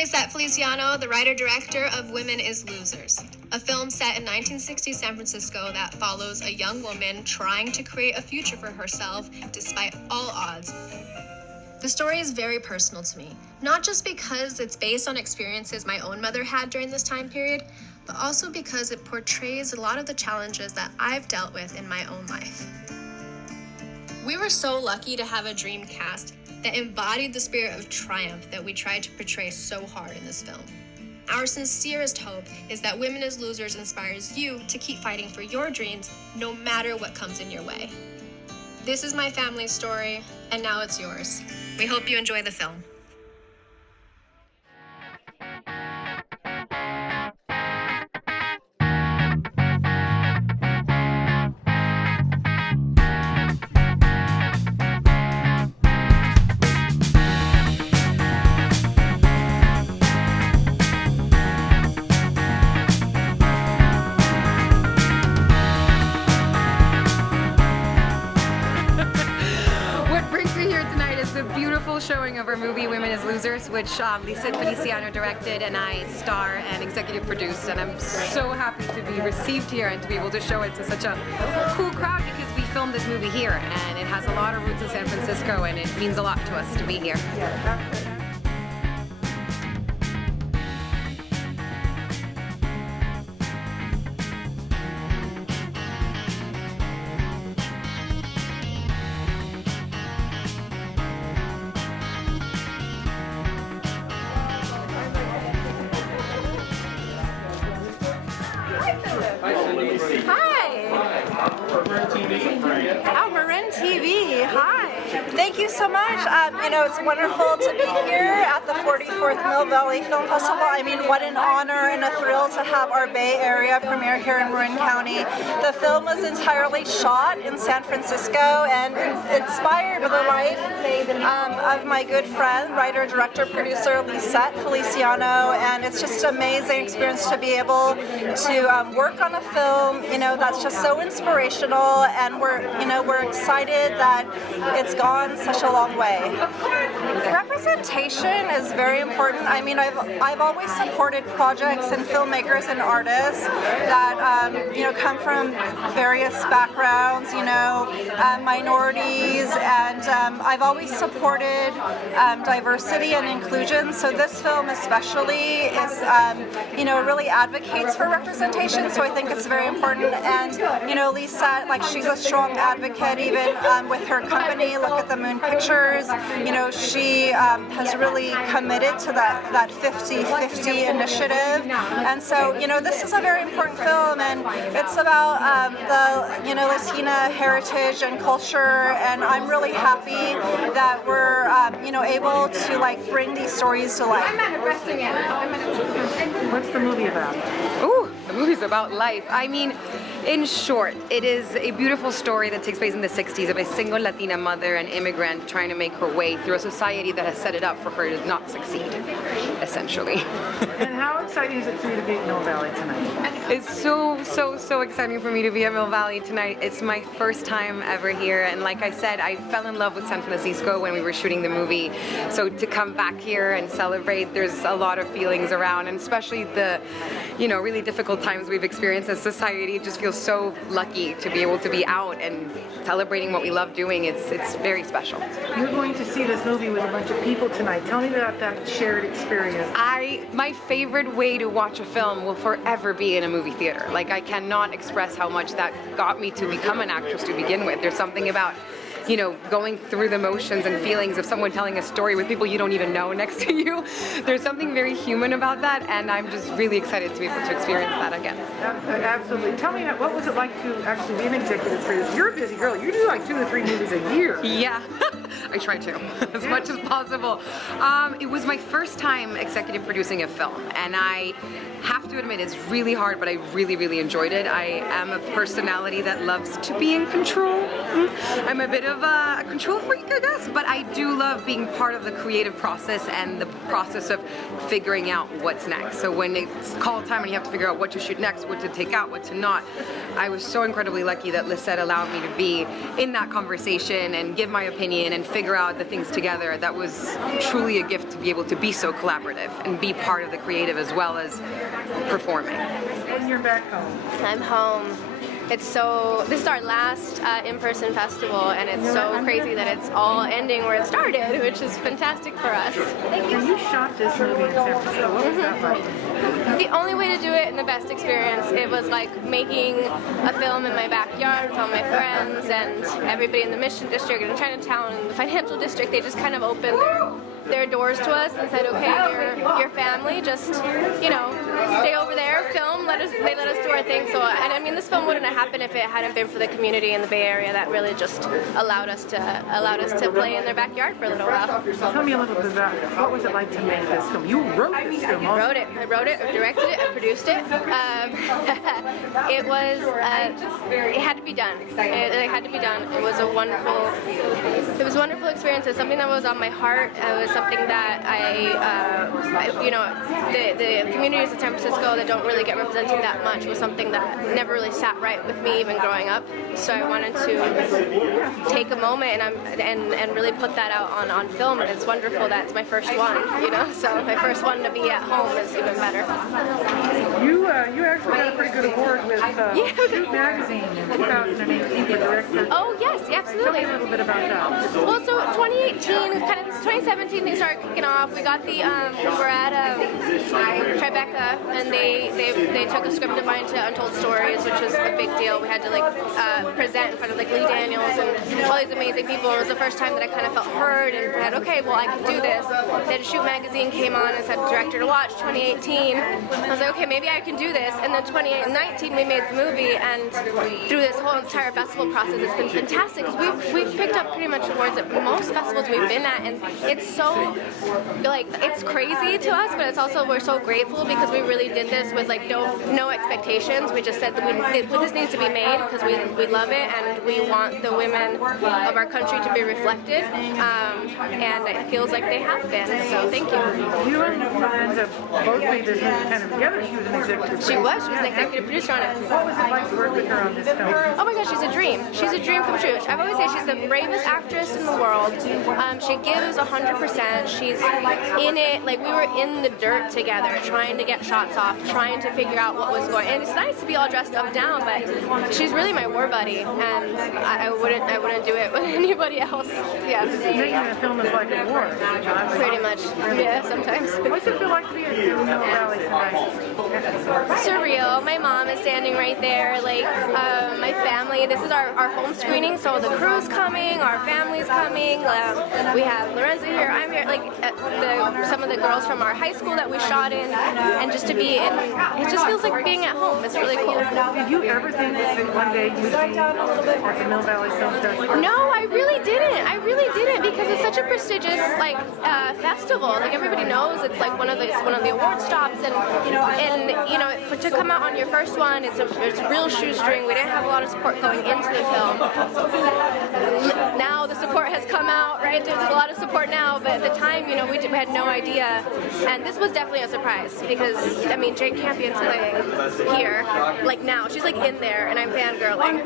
Lissette Feliciano, the writer-director of Women is Losers, a film set in 1960 San Francisco that follows a young woman trying to create a future for herself despite all odds. The story is very personal to me, not just because it's based on experiences my own mother had during this time period, but also because it portrays a lot of the challenges that I've dealt with in my own life. We were so lucky to have a dream cast that embodied the spirit of triumph that we tried to portray so hard in this film. Our sincerest hope is that Women as Losers inspires you to keep fighting for your dreams no matter what comes in your way. This is my family's story, and now it's yours. We hope you enjoy the film. Showing of our movie Women as Losers, which Lissette Feliciano directed and I star and executive produced, and I'm so happy to be received here and to be able to show it to such a cool crowd because we filmed this movie here and it has a lot of roots in San Francisco and it means a lot to us to be here. Oh, Marin TV. Hi. Thank you so much. It's wonderful to be here at the 44th Mill Valley Film Festival. I mean, what an honor and a thrill to have our Bay Area premiere here in Marin County. The film was entirely shot in San Francisco and inspired by the life of my good friend, writer, director, producer Lissette Feliciano, and it's just an amazing experience to be able to work on a film, that's just so inspirational, and we're excited that it's gone such a long way. Representation is very important. I mean, I've always supported projects and filmmakers and artists that come from various backgrounds, minorities, and I've always supported diversity and inclusion. So this film especially is, really advocates for representation. So I think it's very important. And Lissette, she's a strong advocate, even with her company. Look at the Moon Pictures. She has really committed to that 50-50 initiative. And so, this is a very important film, and it's about the Latina heritage and culture. And I'm really happy that we're able to bring these stories to life. What's the movie about? Ooh, the movie's about life. I mean, in short, it is a beautiful story that takes place in the 60s of a single Latina mother and immigrant trying to make her way through a society that has set it up for her to not succeed, essentially. And how exciting is it for you to be at Mill Valley tonight? It's so exciting for me to be at Mill Valley tonight. It's my first time ever here, and like I said, I fell in love with San Francisco when we were shooting the movie. So to come back here and celebrate, there's a lot of feelings around, and especially the, really difficult times we've experienced as society. It just feels so lucky to be able to be out and celebrating what we love doing. It's very special. You're going to see this movie with a bunch of people tonight. Tell me about that shared experience. My favorite way to watch a film will forever be in a movie theater. I cannot express how much that got me to become an actress to begin with. There's something about going through the motions and feelings of someone telling a story with people you don't even know next to you. There's something very human about that, and I'm just really excited to be able to experience that again. Absolutely. Tell me, what was it like to actually be an executive producer? You're a busy girl. You do 2 to 3 movies a year. Yeah, I try to, as much as possible. It was my first time executive producing a film, and I have to admit it's really hard, but I really enjoyed it. I am a personality that loves to be in control. I'm a bit of a control freak, I guess, but I do love being part of the creative process and the process of figuring out what's next. So when it's call time and you have to figure out what to shoot next, what to take out, what to not, I was so incredibly lucky that Lissette allowed me to be in that conversation and give my opinion and figure figure out the things together. That was truly a gift to be able to be so collaborative and be part of the creative as well as performing. And you're back home. I'm home. This is our last in-person festival, and it's so crazy that it's all ending where it started, which is fantastic for us. And you shot this movie in San Francisco. What was that like? The only way to do it and the best experience, it was like making a film in my backyard with all my friends and everybody in the Mission District and Chinatown and the Financial District. They just kind of opened their doors to us and said, okay, your family, just, you know, stay over there, film, they let us do our thing. So, and I mean, this film wouldn't have happened if it hadn't been for the community in the Bay Area that really just allowed us to play in their backyard for a little while. Tell me a little bit about what was it like to make this film? You wrote this film. I wrote it, I directed it, I produced it. It had to be done. It had to be done. It was a wonderful experience. It's something that was on my heart. It was something that the communities in San Francisco that don't really get represented that much was something that never really sat right with me even growing up. So I wanted to take a moment and really put that out on film, and it's wonderful that it's my first one, you know, so my first one to be at home is even better. You actually got a pretty good award with Shoot Magazine in 2018 for director. Oh yes, absolutely. Tell me a little bit about that. Well, so 2017 things started kicking off. We got we're at Tribeca, and they took a script of mine to Untold Stories, which was a big deal. We had to present in front of Lee Daniels and all these amazing people. It was the first time that I kind of felt heard and said, okay, well I can do this. Then Shoot Magazine came on and said director to watch 2018. I was like, okay, maybe I can do this. And then 2019 we made the movie, and through this whole entire festival process, it's been fantastic because we've picked up pretty much awards at most festivals we've been at, and it's so it's crazy to us, but it's also we're so grateful because we really did this with no expectations. We just said that this needs to be made because we love it and we want the women of our country to be reflected, and it feels like they have been. So thank you. You and Lorenza both made this movie kind of together. She was an executive. She was an executive producer on it. What was it like to work with her on this film? Oh my gosh, she's a dream. She's a dream come true. I've always said she's the bravest actress in the world. She gives 100%. She's in it, like we were in the dirt together, trying to get shots off, trying to figure out what was going on. And it's nice to be all dressed up down, but she's really my war buddy, and I wouldn't do it with anybody else. Yeah. Making a film is like a war. Pretty much. Yeah, sometimes. What's it feel like to be at Mill Valley tonight? Surreal. My mom is standing right there, my family. This is our home screening, so the crew's coming, our family's coming. We have Lorenza here, I'm here, some of the girls from our high school that we shot in, and just to be in, it just feels like being at home. It's really cool. Did you ever think that one day you'd be at the Mill Valley Film Festival? No, I really didn't, because it's such a prestigious festival. Like everybody knows, it's like one of the award stops, and you know, to come out on your first one, it's real shoestring. We didn't have a lot of support going into the film. Now the support has come out, right? There's a lot of support now, but at the time, you know, we had no idea, and this was definitely a surprise because I mean, Jane Campion's playing here, like now, she's like in there, and I'm fangirling.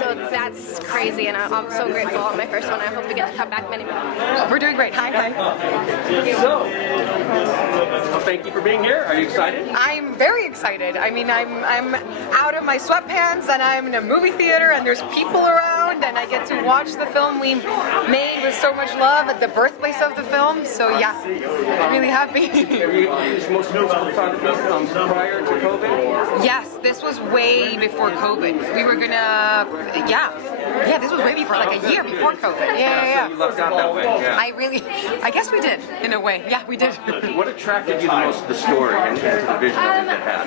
So that's crazy, and I'm so grateful on my first one. I hope we get to come back many more. We're doing great. Hi. So, thank you for being here. Are you excited? I'm very excited. I mean, I'm out of my sweatpants and I'm in a movie theater and there's people around and I get to watch the film we made with so much love at the birthplace of the film. So yeah, really happy. Have you used most photography prior to COVID? Yes, this was way before COVID. We were gonna, yeah, this was way before, like a year before COVID. Yeah. So you lucked out that way. Yeah. I guess we did, in a way. Yeah, we did. What attracted you the most to the story and to the vision that it had?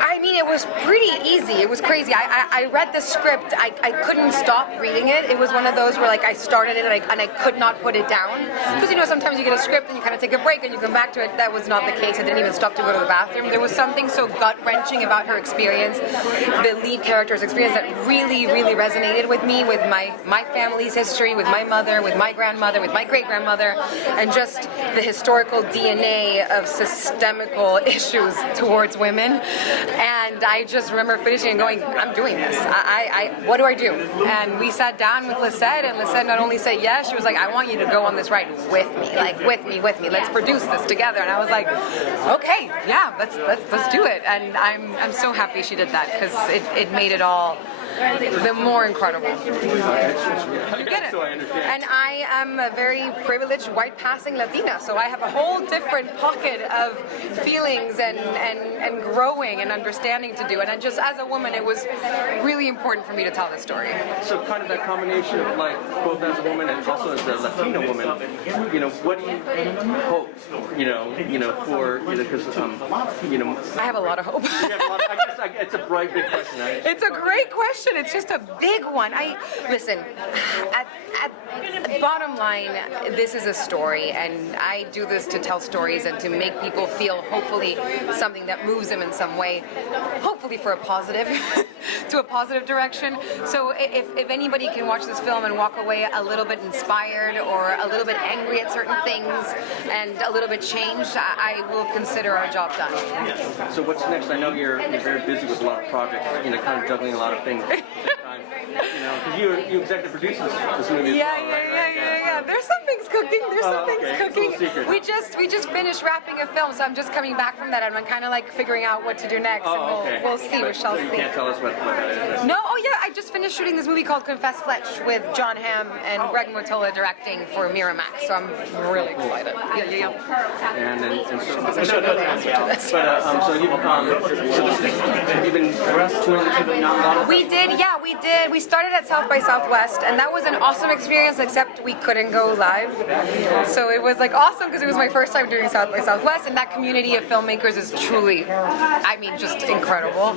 I mean, it was pretty easy. It was crazy. I read the script. I couldn't stop reading it. It was one of those where like I started it and I could not put it down. Because you know, sometimes you get a script and you kind of take a break and you come back to it. That was not the case. I didn't even stop to go to the bathroom. There was something so gut-wrenching about her experience, the lead character's experience, that really, really resonated with me, with my family's history, with my mother, with my grandmother, with my great-grandmother, and just the historical DNA of systemical issues towards women. And I just remember finishing and going, I'm doing this. What do I do? And we sat down with Lissette, and Lissette not only said yes, she was like, I want you to go on this ride with me, like with me. Let's produce this together. And I was like, okay, yeah, let's do it. And I'm so happy she did that, because it made it all the more incredible. You get it. And I am a very privileged white passing Latina, so I have a whole different pocket of feelings and growing and understanding to do. And just as a woman, it was really important for me to tell this story. So kind of that combination of like both as a woman and also as a Latina woman, what do you hope, for, because, I have a lot of hope. I guess it's a bright, big question. It's a great question. It's just a big one. Listen, at the bottom line, this is a story, and I do this to tell stories and to make people feel, hopefully, something that moves them in some way, hopefully for a positive, to a positive direction. So if anybody can watch this film and walk away a little bit inspired or a little bit angry at certain things and a little bit changed, I will consider our job done. So what's next? I know you're very busy with a lot of projects, kind of juggling a lot of things. Because you executive produced this movie. Yeah. There's some things cooking. Secret. We just finished wrapping a film, so I'm just coming back from that, and I'm kind of like figuring out what to do next. And we'll see. We shall see. You can't tell us what that is. No. Oh yeah. I just finished shooting this movie called Confess Fletch with John Hamm and Greg Motola directing for Maram, so I'm really excited. Yeah. And you've been touring. We did. We started at South by Southwest, and that was an awesome experience, except we couldn't go live. So it was like awesome because it was my first time doing South by Southwest, and that community of filmmakers is truly, just incredible.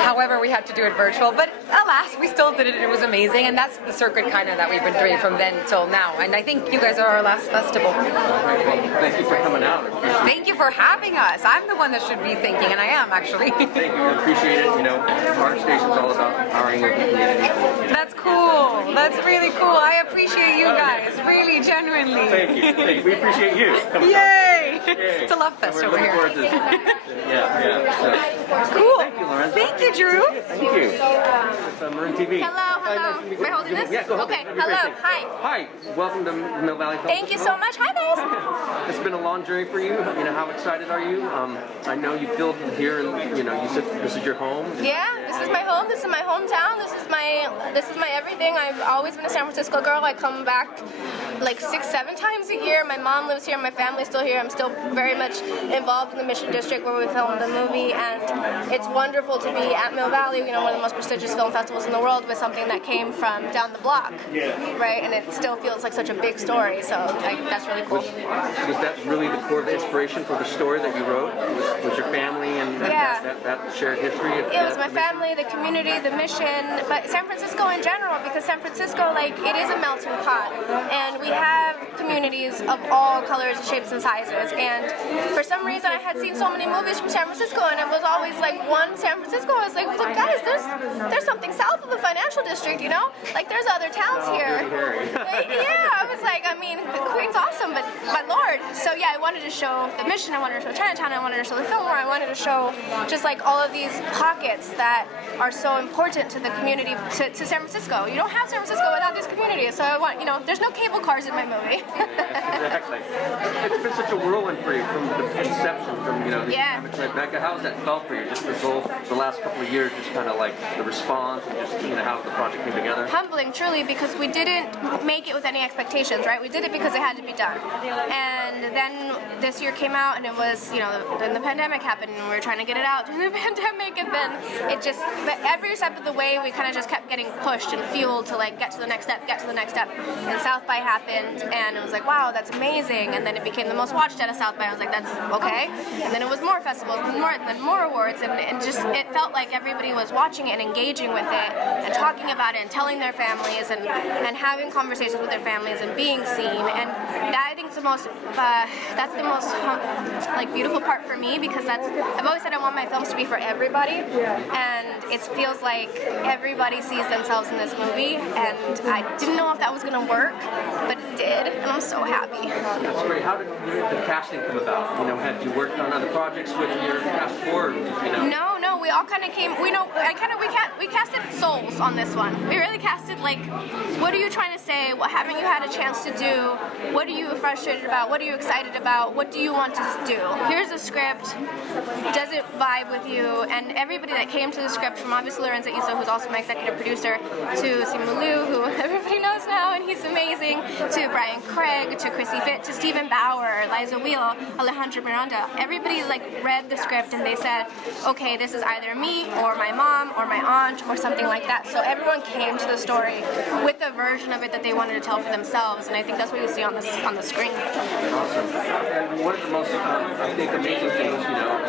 However, we had to do it virtual, but alas, we still did it, and it was amazing, and that's the circuit kind of that we've been doing from then till now. And I think you guys are our last festival. Well, thank you for coming out. Thank you for having us. I'm the one that should be thinking, and I am actually. Thank you. I appreciate it. Our station's all about empowering the community. That's cool. That's really cool. I appreciate you guys, really, genuinely. Thank you. We appreciate you. Yay! It's a love fest over here. Cool. Thank you, Lorenza. Thank you, Drew. Thank you. It's Marin TV. Hello. Am I holding this? Yeah, go ahead. Okay. Hello. Hi. Hi. Welcome to Mill Valley Film Thank you so much. Hi, guys. It's been a long journey for you. How excited are you? I know you feel here, and you said this is your home. Yeah, this is my home. This is my hometown. This is my everything. I've always been a San Francisco girl. I come back like 6-7 times a year. My mom lives here. My family's still here. I'm still very much involved in the Mission District where we filmed the movie, and it's wonderful to be at Mill Valley, one of the most prestigious film festivals in the world, with something that came from down the block, right? And it still feels like such a big story. So that's really cool. Was that really the core of the inspiration for the story that you wrote? Was your family and that shared history? It was my family, the community, the mission, but San Francisco in general, because San Francisco, it is a melting pot, and we have communities of all colors, shapes, and sizes. And for some reason, I had seen so many movies from San Francisco, and it was always one San Francisco. I was like, guys, there's something south of the financial district, there's other towns here. Yeah, I was like, Queen's awesome, but my lord. So yeah, I wanted to show the mission, I wanted to show Chinatown, I wanted to show the Fillmore, I wanted to show just all of these pockets that are so important to the community, to San Francisco. You don't have San Francisco without these communities, so I want, there's no cable cars in my movie. Exactly. It's been such a whirlwind for you from the inception, from Rebecca. How's that felt for you? Just the last couple of years, just kind of the response and just how the project came together. Humbling, truly, because we didn't make it with any expectations, right? We did it because it had to be done. And then this year came out, and it was, then the pandemic happened, and we were trying to get it out during the pandemic, and then but every step of the way, we kind of just kept getting pushed and fueled to get to the next step. And South by happened, and it was like, wow, that's amazing. And then it became the most watched at a South by. I was like, that's okay. And then it was more festivals, then more awards, and it felt like everybody was watching it and engaging with it and talking about it and telling their families and having conversations with their families and being seen. And that, I think, is the most beautiful part for me, because I've always said I want my films to be for everybody, and it feels like everybody sees themselves in this movie, and I didn't know if that was going to work, but it did, and I'm so happy. That's great. How did the casting come about? had you worked on other projects with your cast before? No, we all kind of came. We casted souls on this one. We really casted like, what are you trying to say? What haven't you had a chance to do? What are you frustrated about? What are you excited about? What do you want to do? Here's a script. Does it vibe with you? And everybody that came to the script, from obviously Lorenza, Izzo, who's also my executive producer, to Simu Liu, who everybody knows now, and he's amazing, to Brian Craig, to Chrissy Fit, to Stephen Bauer, Liza Wheel, Alejandra Miranda. Everybody like read the script and they said, okay, this is either me or my mom or my aunt or something like that. So everyone came to the story with a version of it that they wanted to tell for themselves, and I think that's what you see on the screen. Awesome. And one of the most, I think, amazing things, you know,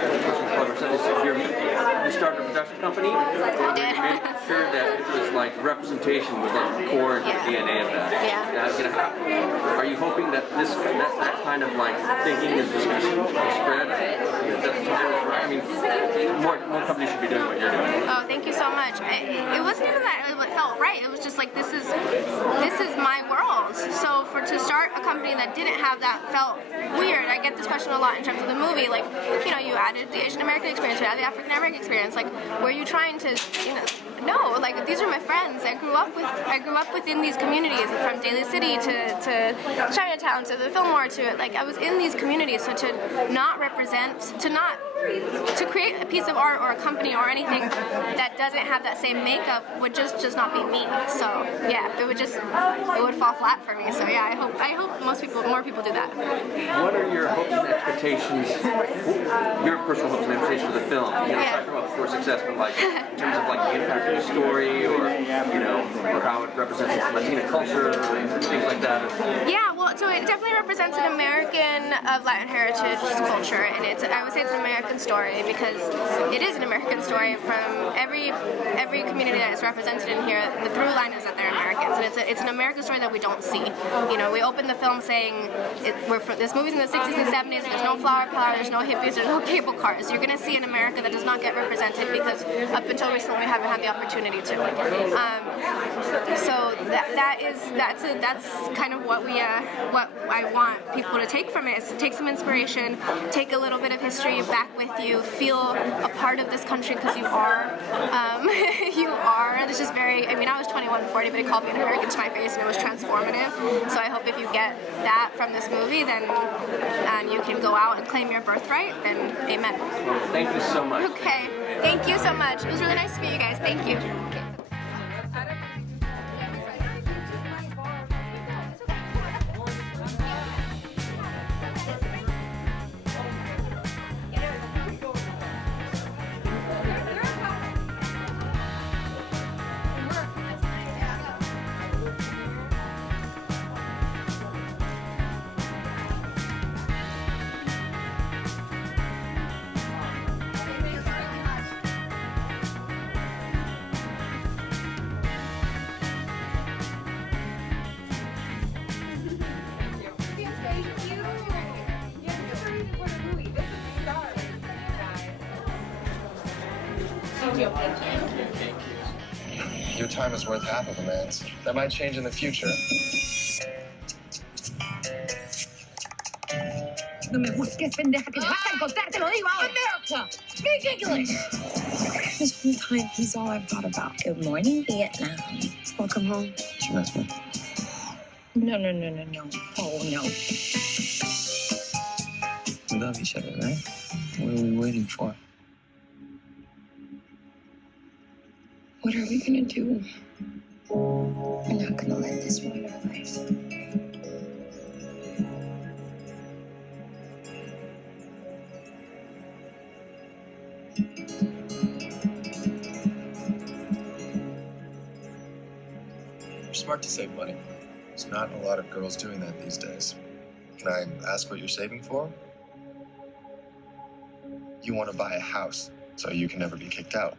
you started a production company. I did. You made sure that it was like representation was like core into the DNA of that. Yeah. You know, are you hoping that that kind of like thinking is just going to spread? I mean, more companies should be doing what you're doing. Oh, thank you so much. It wasn't even that it felt right. It was just like, this is my world. So to start a company that didn't have that felt weird. I get this question a lot in terms of the movie. Like, you know, you added the Asian American experience, you added the African American experience. Like, were you trying to, you know? No, like these are my friends. I grew up within these communities, from Daly City to Chinatown to the Fillmore to like I was in these communities. So to not represent, to create a piece of art or a company or anything that doesn't have that same makeup would just not be me. So yeah, it would fall flat for me. So yeah, I hope more people do that. What are your hopes and expectations? Your personal hopes and expectations for the film? You know, aside from for success, but like in terms of like the impact of the story, or you know, or how it represents Latina culture, or things like that. Yeah, well, so it definitely represents an American of Latin heritage culture, and I would say it's an American story because it is an American story from every community that is represented in here. The through line is that they're Americans, and it's an American story that we don't see. You know, we open the film saying this movie's in the 60s and 70s. There's no flower power, there's no hippies, there's no cable cars. You're gonna see an America that does not get represented because up until recently we haven't had the opportunity to. So that's kind of what I want people to take from it, is to take some inspiration, take a little bit of history back with you, feel a part of this country because you are. You are. This is very. I mean, I was 21 before anybody called me an American to my face, and it was transformative. So I hope if you get that from this movie, then and you can go out and claim your birthright, then amen. Thank you so much. Okay. Thank you so much. It was really nice to meet you guys. Thank you. Your time is worth half of a man's. That might change in the future. No me busques, pendeja, que te vas a encontrar, te lo digo ahora. America, speak English. This whole time, he's all I've thought about. Good morning, Vietnam. Welcome home. Did you miss me? No. Oh, no. We love each other, right? What are we waiting for? What are we gonna do? We're not gonna let this ruin our lives. You're smart to save money. There's not a lot of girls doing that these days. Can I ask what you're saving for? You want to buy a house so you can never be kicked out.